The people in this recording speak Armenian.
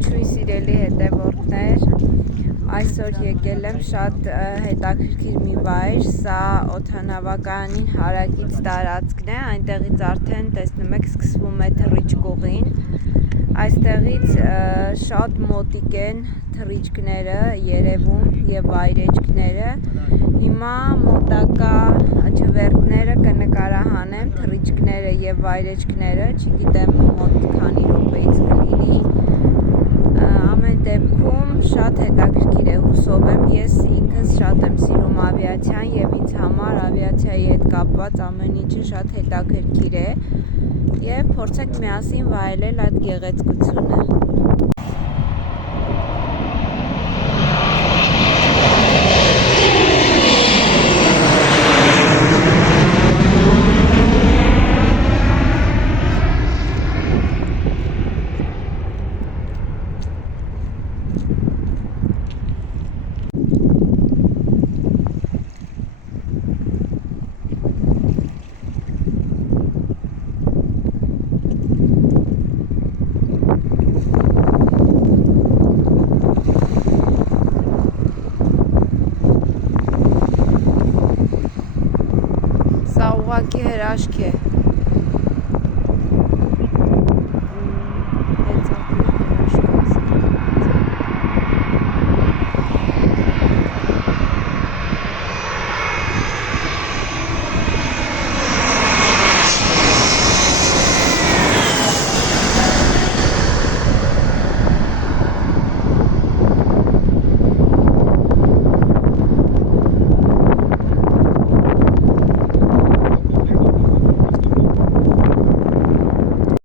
Ողջույն սիրելի հետևորդներ, այսօր եկել եմ շատ հետաքրքիր մի վայր, սա օդանավականին հարակից տարածքն է, այնտեղից արդեն տեսնում եք սկսվում է թռիչքուղին, այստեղից շատ մոտիկ են թռիչքները երևում և վայրեջքները, հիմա մոտակա չվերթները կնկարահանեմ թռիչքները և վայրեջքները, չգիտեմ մոտ քանի րոպեից կլինի, ամեն դեպքում շատ հետաքրքիր է, հուսով եմ, ես ինքս շատ եմ սիրում ավիացիան և ինձ համար ավիացիայի հետ կապված ամեն ինչը շատ հետաքրքիր է և փորձենք միասին վայելել այդ գեղեցկությունը։ Սա ուղղակի հրաշք է։